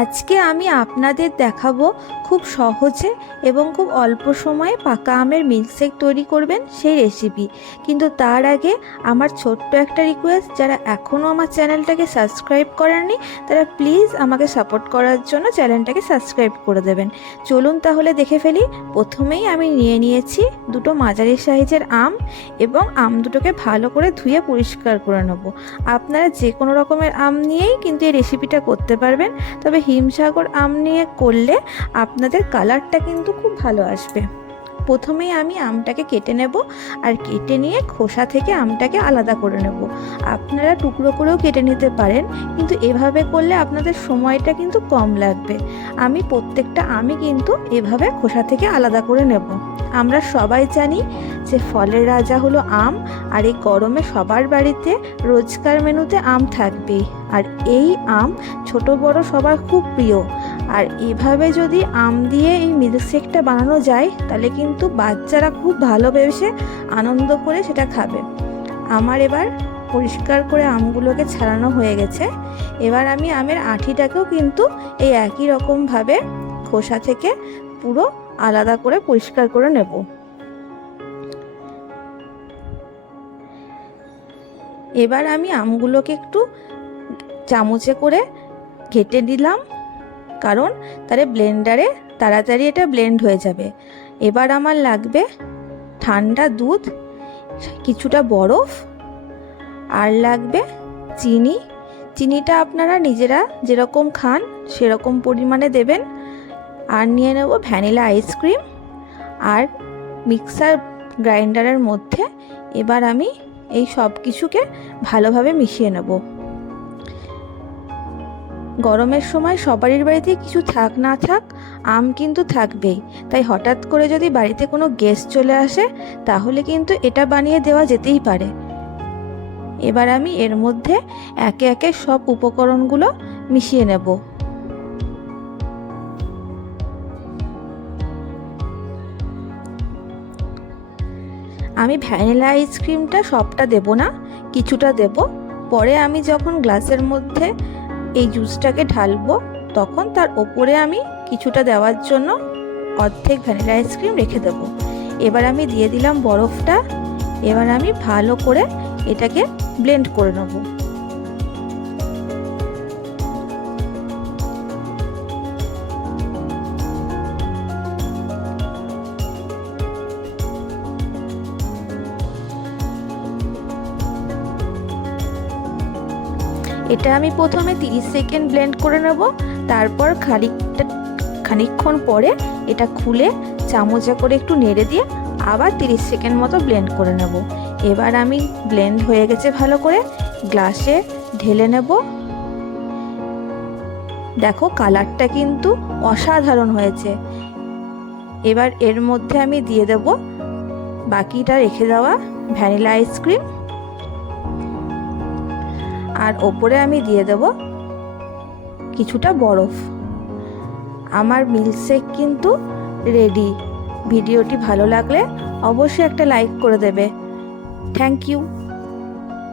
আজকে আমি আপনাদের দেখাবো খুব সহজে এবং খুব অল্প সময়ে পাকা আমের মিল্কশেক তৈরি করবেন সেই রেসিপি। কিন্তু তার আগে আমার ছোট্ট একটা রিকোয়েস্ট, যারা এখনও আমার চ্যানেলটাকে সাবস্ক্রাইব করেননি তারা প্লিজ আমাকে সাপোর্ট করার জন্য চ্যানেলটাকে সাবস্ক্রাইব করে দেবেন। চলুন তাহলে দেখে ফেলি। প্রথমেই আমি নিয়েছি দুটো মাঝারি সাইজের আম এবং আম দুটোকে ভালো করে ধুয়ে পরিষ্কার করে নেব। আপনারা যে কোনো রকমের আম নিয়েই কিন্তু এই রেসিপিটা করতে পারবেন, তবে হিমসাগর আম নিয়ে করলে আপনাদের কালারটা কিন্তু খুব ভালো আসবে। প্রথমেই আমি আমটাকে কেটে নেব, আর কেটে নিয়ে খোসা থেকে আমটাকে আলাদা করে নেব। আপনারা টুকরো করেও কেটে নিতে পারেন, কিন্তু এভাবে করলে আপনাদের সময়টা কিন্তু কম লাগবে। আমি প্রত্যেকটা আমই কিন্তু এভাবে খোসা থেকে আলাদা করে নেব। আমরা সবাই জানি যে ফলের রাজা হলো আম, আর এই গরমে সবার বাড়িতে রোজকার মেনুতে আম থাকবেই। আর এই আম ছোট বড় সবার খুব প্রিয়। আর এভাবে যদি আম দিয়ে এই মিল্কশেকটা বানানো যায় তাহলে কিন্তু বাচ্চারা খুব ভালোবেসে আনন্দ করে সেটা খাবে। আমার এবার পরিষ্কার করে আমগুলোকে ছাড়ানো হয়ে গেছে। এবার আমি আমের আঁটিটাকেও কিন্তু এই একই রকমভাবে খোসা থেকে পুরো আলাদা করে পরিষ্কার করে নেব। এবার আমি আমগুলোকে একটু চামচে করে ঘেটে দিলাম, কারণ তাহলে ব্লেন্ডারে তাড়াতাড়ি এটা ব্লেন্ড হয়ে যাবে। এবার আমার লাগবে ঠান্ডা দুধ, কিছুটা বরফ, আর লাগবে চিনি। চিনিটা আপনারা নিজেরা যেরকম খান সেরকম পরিমাণে দেবেন। আর নিয়ে নেব ভ্যানিলা আইসক্রিম আর মিক্সার গ্রাইন্ডারের মধ্যে। এবার আমি এই সব কিছুকে ভালোভাবে মিশিয়ে নেব। গরমের সময় সবারই বাড়িতে কিছু থাক না থাক আম কিন্তু থাকবেই, তাই হঠাৎ করে যদি বাড়িতে কোনো গেস্ট চলে আসে তাহলে কিন্তু এটা বানিয়ে দেওয়া যেতেই পারে। এবার আমি এর মধ্যে একে একে সব উপকরণগুলো মিশিয়ে নেব। আমি ভ্যানিলা আইসক্রিমটা সবটা দেব না, কিছুটা দেব। পরে আমি যখন গ্লাসের মধ্যে এই জুসটাকে ঢালবো তখন তার ওপরে আমি কিছুটা দেওয়ার জন্য অর্ধেক ভ্যানিলা আইসক্রিম রেখে দেব। এবার আমি দিয়ে দিলাম বরফটা। এবার আমি ভালো করে এটাকে ব্লেন্ড করে নেব। এটা আমি প্রথমে 30 সেকেন্ড ব্লেন্ড করে নেব, তারপর খানিকক্ষণ পরে এটা খুলে চামচে করে একটু নেড়ে দিয়ে আবার 30 সেকেন্ড মতো ব্লেন্ড করে নেব। এবার আমি ব্লেন্ড হয়ে গেছে ভালো করে, গ্লাসে ঢেলে নেব। দেখো কালারটা কিন্তু অসাধারণ হয়েছে। এবার এর মধ্যে আমি দিয়ে দেব বাকিটা রেখে দেওয়া ভ্যানিলা আইসক্রিম, আর ওপরে আমি দিয়ে দেব কিছুটা বরফ। আমার মিল্কশেক কিন্তু রেডি। ভিডিওটি ভালো লাগলে অবশ্যই একটা লাইক করে দেবে। Thank you.